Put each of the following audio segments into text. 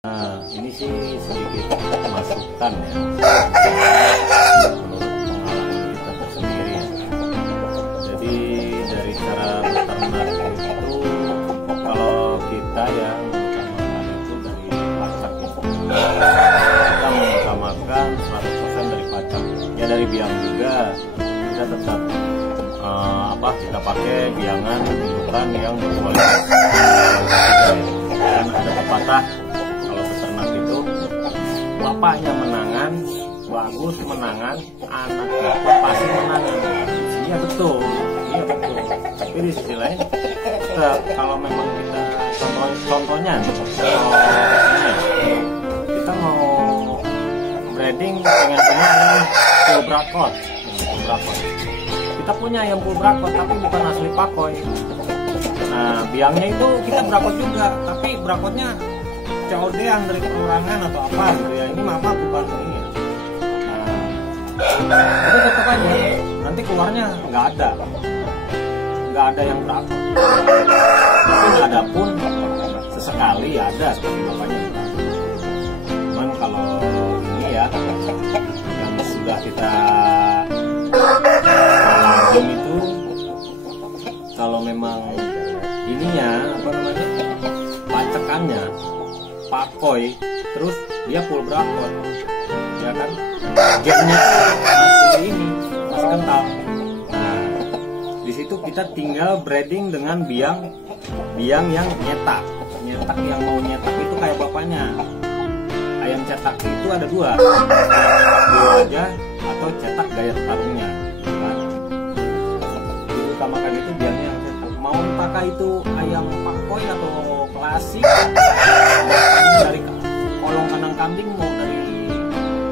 Nah, ini sih sedikit masukan ya, menurut pengalaman kita tersendiri ya. Jadi dari cara beternak itu, kalau kita ya mengutamakan itu dari pacak ya. Kita mengutamakan 100% dari pacak. Ya dari biang juga kita tetap kita pakai biangan indukan yang berkualitas. Dan ada pepatah, bapaknya menangan, bagus menangan, anaknya pun pasti menangan. Iya betul, iya betul. Tapi di sisi lain, kalau memang kita contohnya, kita mau breeding dengan punya ayam full brakot. Kita punya ayam full brakot, tapi bukan asli pakoy. Nah, biangnya itu kita brakot juga, tapi brakotnya COD-an dari perorangan atau apa gitu ya. Ini mama bukan ini ya. Tapi tetap aja nanti keluarnya nggak ada yang berapa. Mungkin ada pun sesekali ada seperti bapaknya. Cuman kalau ini ya yang sudah kita alami itu, kalau memang ininya pacekannya pakoy, terus dia full brakot, ya kan? Gennya masih kental. Nah, di situ kita tinggal breeding dengan biang yang nyetak yang mau nyetak itu kayak bapaknya. Ayam cetak itu ada dua aja atau cetak gaya tarungnya. Kan? Utamakan itu biangnya yang cetak. Mau pakai itu ayam pakoy atau klasik, dari kolong kandang kambing mau dari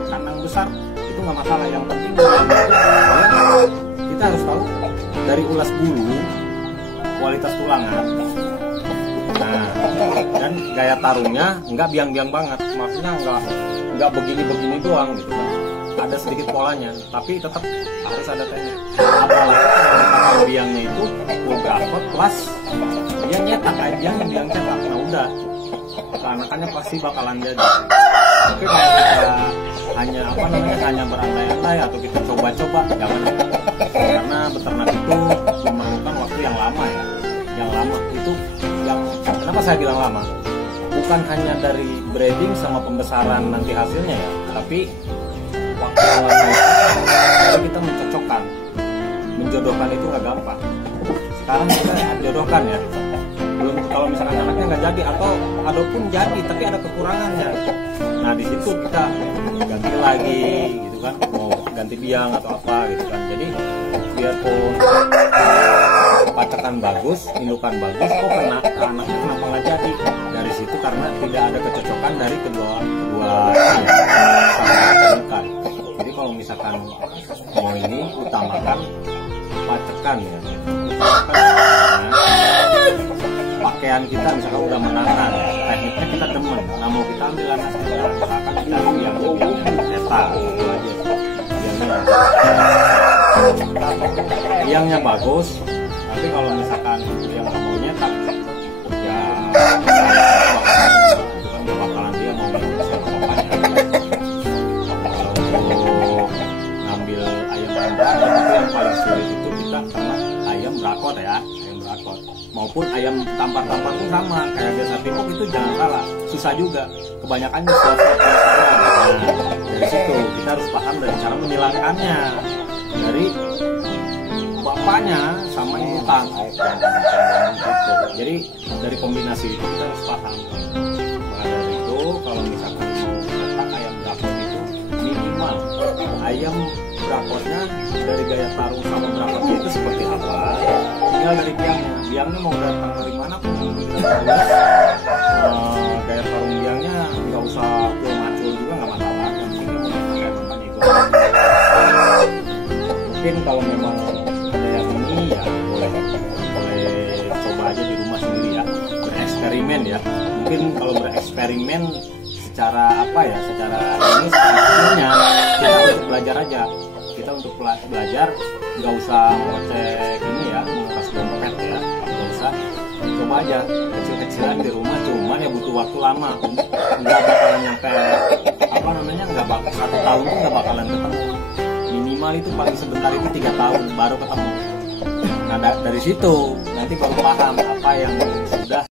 kandang besar itu nggak masalah. Yang penting kita harus tahu dari ulas bulu, kualitas tulangan, nah dan gaya tarungnya nggak biang-biang banget, maksudnya nggak begini-begini doang gitu kan. Ada sedikit polanya, tapi tetap harus ada tehnya. Apalagi biangnya itu full brakot plus dia nyetak aja yang cetak, nah udah keanakannya pasti bakalan jadi. Tapi kalau kita hanya berandai-andai atau kita coba-coba, jangan. Karena beternak itu memerlukan waktu yang lama ya. Yang lama itu kenapa saya bilang lama? Bukan hanya dari breeding sama pembesaran nanti hasilnya ya, tapi waktu yang lama itu kita mencocokkan, menjodohkan itu nggak gampang. Sekarang kita jodohkan ya, belum, kalau misalkan anaknya nggak jadi atau adapun jadi tapi ada kekurangannya. Nah di situ kita ganti lagi gitu kan, mau ganti biang atau apa gitu kan. Jadi biarpun pacakan bagus, indukan bagus, kok anaknya kenapa nggak jadi? Dari situ karena tidak ada kecocokan dari kedua indukan. Jadi kalau misalkan mau ini utamakan pacakan ya. Pakaian kita misalkan udah menangan, tekniknya kita demen, nah mau kita ambil anak misalkan kita yang cetak itu aja, biangnya bagus, tapi kalau misalkan yang mau nyetak ya bukan bakalan dia mau siapa bapaknya. Kalau ngambil ayam itu yang paling sulit itu kita sama ayam brakot ya, maupun ayam tampar-tampar pun sama kayak biasa timok itu jangan salah, susah juga, kebanyakan dari situ kita harus paham dari cara menilangkannya dari bapaknya sama indukan gitu. Jadi dari kombinasi itu kita harus paham. Maka dari itu kalau misalkan mau mencetak ayam brakot itu minimal ayam brakotnya dari gaya tarung sama brakotnya itu seperti apa, tinggal dari biangnya mau datang dari mana pun kita gaya tarung biangnya nggak usah full macul juga nggak masalah, yang penting mau kayak tempatnya itu. Mungkin kalau memang ada yang ini ya boleh coba aja di rumah sendiri ya, bereksperimen ya. Mungkin kalau bereksperimen secara secara ini sebetulnya kita untuk belajar aja, kita untuk belajar nggak usah ngecek ini ya, menguras dompet ya, nggak usah, coba aja kecil-kecilan di rumah, cuman ya butuh waktu lama. nggak bakalan nyampe apa namanya, nggak bakal 1 tahun tuh nggak bakalan ketemu. Minimal itu paling sebentar itu 3 tahun baru ketemu. Nah dari situ nanti baru paham apa yang sudah